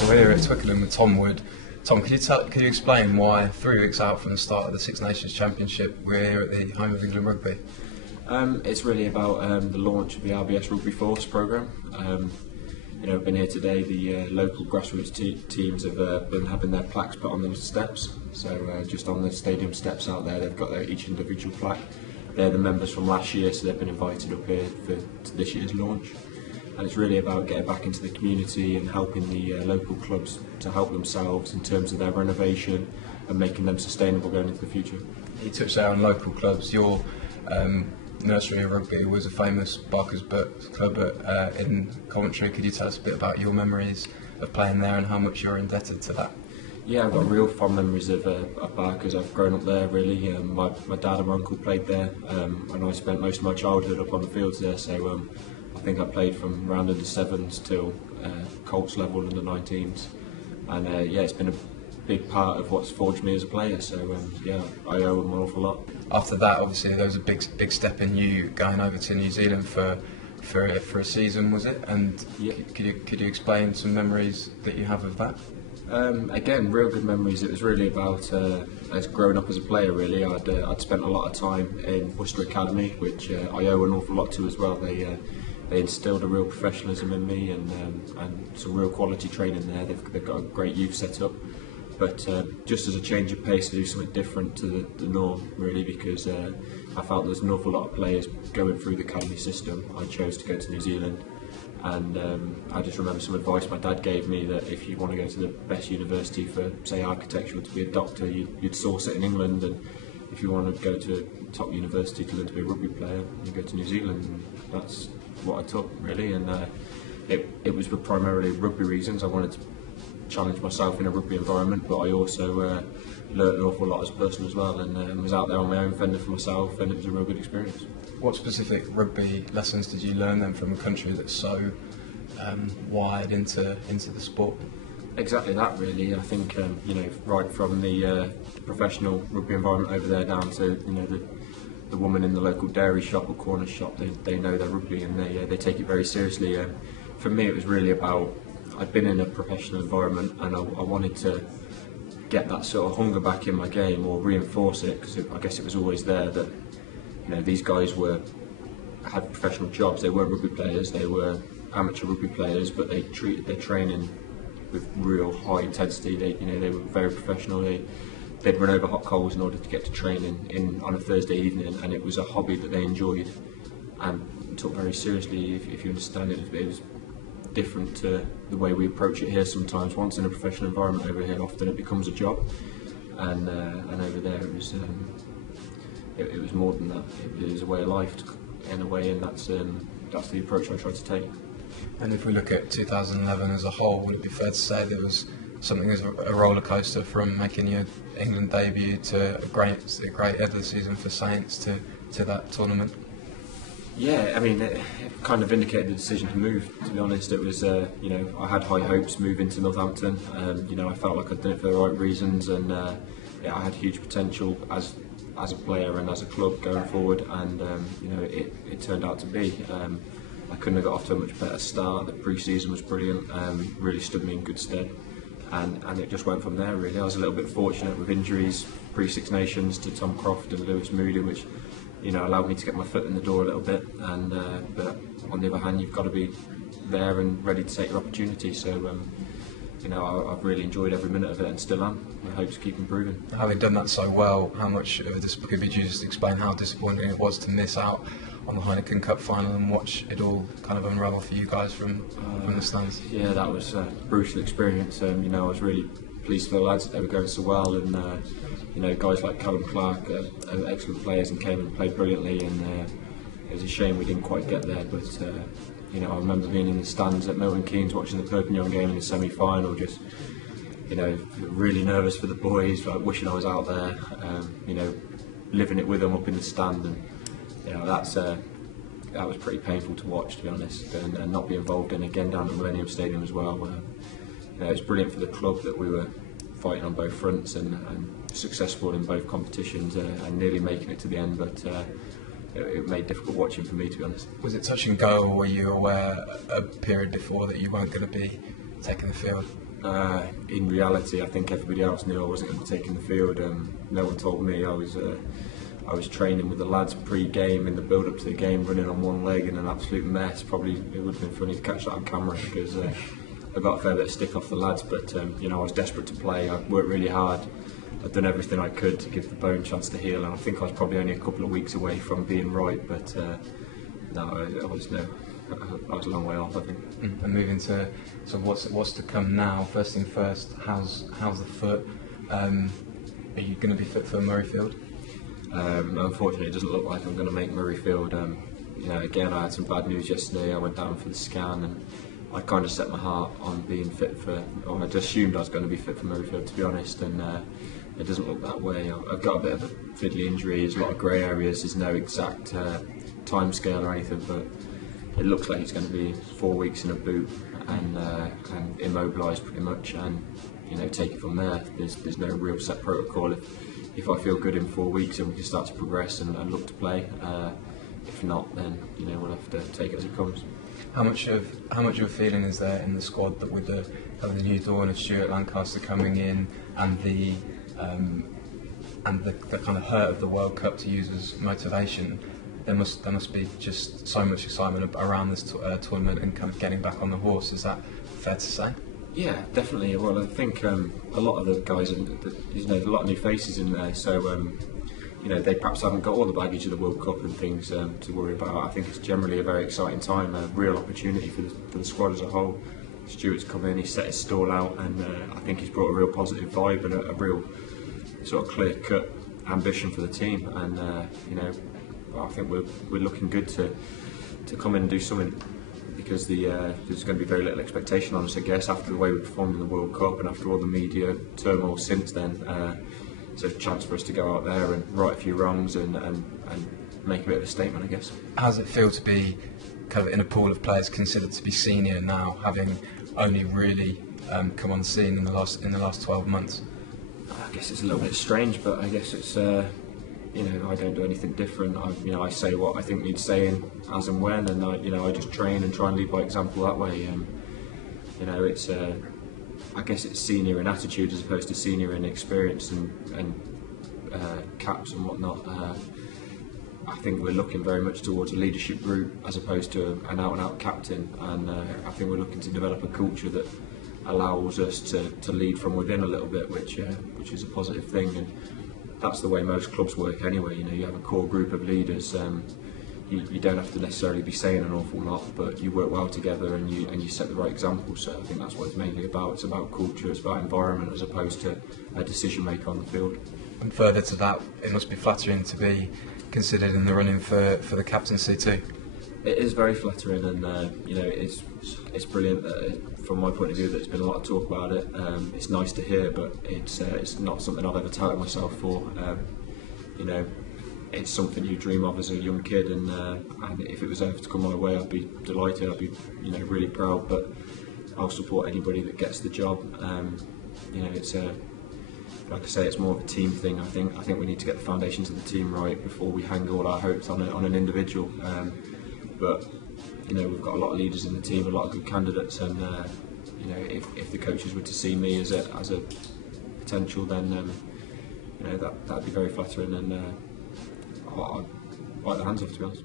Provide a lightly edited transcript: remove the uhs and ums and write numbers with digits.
So we're here at Twickenham with Tom Wood. Tom, can you explain why 3 weeks out from the start of the Six Nations Championship we're here at the home of England Rugby? It's really about the launch of the RBS Rugby Force programme. I've been here today. The local grassroots teams have been having their plaques put on the steps. So just on the stadium steps out there, they've got each individual plaque. They're the members from last year, so they've been invited up here for this year's launch. And it's really about getting back into the community and helping the local clubs to help themselves in terms of their renovation and making them sustainable going into the future. You touched on local clubs. Your nursery of rugby was a famous Barker's Butt club in Coventry. Could you tell us a bit about your memories of playing there and how much you're indebted to that? Yeah, I've got real fond memories of Barker's. I've grown up there really. My dad and my uncle played there, and I spent most of my childhood up on the fields there. So I think I played from around under 7s till Colts level in the 19s, and it's been a big part of what's forged me as a player. So I owe them an awful lot. After that, obviously, there was a big step in you going over to New Zealand for a season, was it? And yeah. Could you explain some memories that you have of that? Again, real good memories. It was really about as growing up as a player. Really, I'd spent a lot of time in Worcester Academy, which I owe an awful lot to as well. They instilled a real professionalism in me and some real quality training there. They've got a great youth set up. But just as a change of pace to do something different to the norm, really, because I felt there's an awful lot of players going through the academy system. I chose to go to New Zealand, and I just remember some advice my dad gave me that if you want to go to the best university for, say, architecture or to be a doctor, you'd source it in England, and if you want to go to a top university to learn to be a rugby player, you go to New Zealand. And that's what I took, really, and it was for primarily rugby reasons. I wanted to challenge myself in a rugby environment, but I also learnt an awful lot as a person as well, and was out there on my own fending for myself, and it was a real good experience. What specific rugby lessons did you learn then from a country that's so wired into the sport? Exactly that, really. I think right from the professional rugby environment over there down to the woman in the local dairy shop or corner shop, they know their rugby and they take it very seriously. For me, it was really about, I'd been in a professional environment and I wanted to get that sort of hunger back in my game or reinforce it, because I guess it was always there that these guys had professional jobs. They weren't rugby players, they were amateur rugby players, but they treated their training with real high intensity. They were very professional. They'd run over hot coals in order to get to training on a Thursday evening, and it was a hobby that they enjoyed and took very seriously. If you understand it was different to the way we approach it here sometimes. Once in a professional environment over here, often it becomes a job, and over there it was more than that. It was a way of life in a way, and that's the approach I tried to take. And if we look at 2011 as a whole, would it be fair to say there was something as a roller coaster from making your England debut to a great end of the season for Saints to that tournament? Yeah, I mean, it kind of indicated the decision to move. To be honest, it was I had high hopes moving to Northampton. I felt like I'd done it for the right reasons, and I had huge potential as a player and as a club going forward. And it turned out to be. I couldn't have got off to a much better start. The pre-season was brilliant. Really stood me in good stead. And it just went from there, really. I was a little bit fortunate with injuries pre-Six Nations to Tom Croft and Lewis Moody, which allowed me to get my foot in the door a little bit. And but on the other hand, you've got to be there and ready to take your opportunity. So I've really enjoyed every minute of it and still am. I hope to keep improving. Having done that so well, how much of this could you just explain how disappointing it was to miss out on the Heineken Cup final and watch it all kind of unravel for you guys from the stands? Yeah, that was a brutal experience. I was really pleased for the lads that they were going so well, and guys like Callum Clark are excellent players and came and played brilliantly, and it was a shame we didn't quite get there, but I remember being in the stands at Milton Keynes watching the Perpignan game in the semi-final, just really nervous for the boys, like wishing I was out there, living it with them up in the stand, and that was pretty painful to watch, to be honest, and not be involved in again down at Millennium Stadium as well. It's brilliant for the club that we were fighting on both fronts and successful in both competitions and nearly making it to the end, but it made difficult watching for me, to be honest. Was it touch and go, or were you aware a period before that you weren't going to be taking the field? In reality, I think everybody else knew I wasn't going to be taking the field. No one told me. I was training with the lads pre-game in the build-up to the game, running on one leg in an absolute mess. Probably it would have been funny to catch that on camera because I got a fair bit of stick off the lads. But you know, I was desperate to play. I worked really hard. I'd done everything I could to give the bone a chance to heal, and I think I was probably only a couple of weeks away from being right. But no, I was a long way off, I think. And moving to what's to come now. First thing first, how's the foot? Are you going to be fit for Murrayfield? Unfortunately, it doesn't look like I'm going to make Murrayfield. You know, again, I had some bad news yesterday. I went down for the scan, and I kind of set my heart on being fit for, or I just assumed I was going to be fit for Murrayfield, to be honest. And it doesn't look that way. I've got a bit of a fiddly injury. There's a lot of grey areas. There's no exact time scale or anything, but it looks like it's going to be 4 weeks in a boot and immobilised pretty much, and you know, take it from there. There's no real set protocol. If I feel good in 4 weeks, then we can start to progress and look to play. If not, then you know, we'll have to take it as it comes. How much of a feeling is there in the squad that with the new dawn of Stuart Lancaster coming in and the kind of hurt of the World Cup to use as motivation? There must be just so much excitement around this tournament and kind of getting back on the horse. Is that fair to say? Yeah, definitely. Well, I think a lot of the guys, you know, a lot of new faces in there. So you know, they perhaps haven't got all the baggage of the World Cup and things to worry about. I think it's generally a very exciting time, a real opportunity for the squad as a whole. Stuart's come in, he's set his stall out, and I think he's brought a real positive vibe and a real sort of clear-cut ambition for the team. And you know, I think we're looking good to come in and do something, because there's going to be very little expectation on us, I guess, after the way we performed in the World Cup and after all the media turmoil since then. It's a chance for us to go out there and right a few wrongs and make a bit of a statement, I guess. How does it feel to be kind of in a pool of players considered to be senior now, having only really come on the scene in the last 12 months? I guess it's a little bit strange, but I guess it's you know, I don't do anything different. I say what I think needs saying as and when, and I just train and try and lead by example that way. You know, it's I guess it's senior in attitude as opposed to senior in experience and caps and whatnot. I think we're looking very much towards a leadership route as opposed to an out-and-out captain, and I think we're looking to develop a culture that allows us to lead from within a little bit, which is a positive thing. And that's the way most clubs work anyway. You know, you have a core group of leaders. You don't have to necessarily be saying an awful lot, but you work well together and you set the right example. So I think that's what it's mainly about. It's about culture, it's about environment, as opposed to a decision maker on the field. And further to that, it must be flattering to be considered in the running for the captaincy too. It is very flattering, and you know, it's brilliant that, from my point of view, that there's been a lot of talk about it. It's nice to hear, but it's not something I've ever touted myself for. You know, it's something you dream of as a young kid, and if it was ever to come my way, I'd be delighted. I'd be, you know, really proud. But I'll support anybody that gets the job. You know, it's like I say, it's more of a team thing. I think we need to get the foundations of the team right before we hang all our hopes on an individual. But you know, we've got a lot of leaders in the team, a lot of good candidates, and you know, if the coaches were to see me as a potential, then you know, that'd be very flattering, and I'd bite the hands off, to be honest.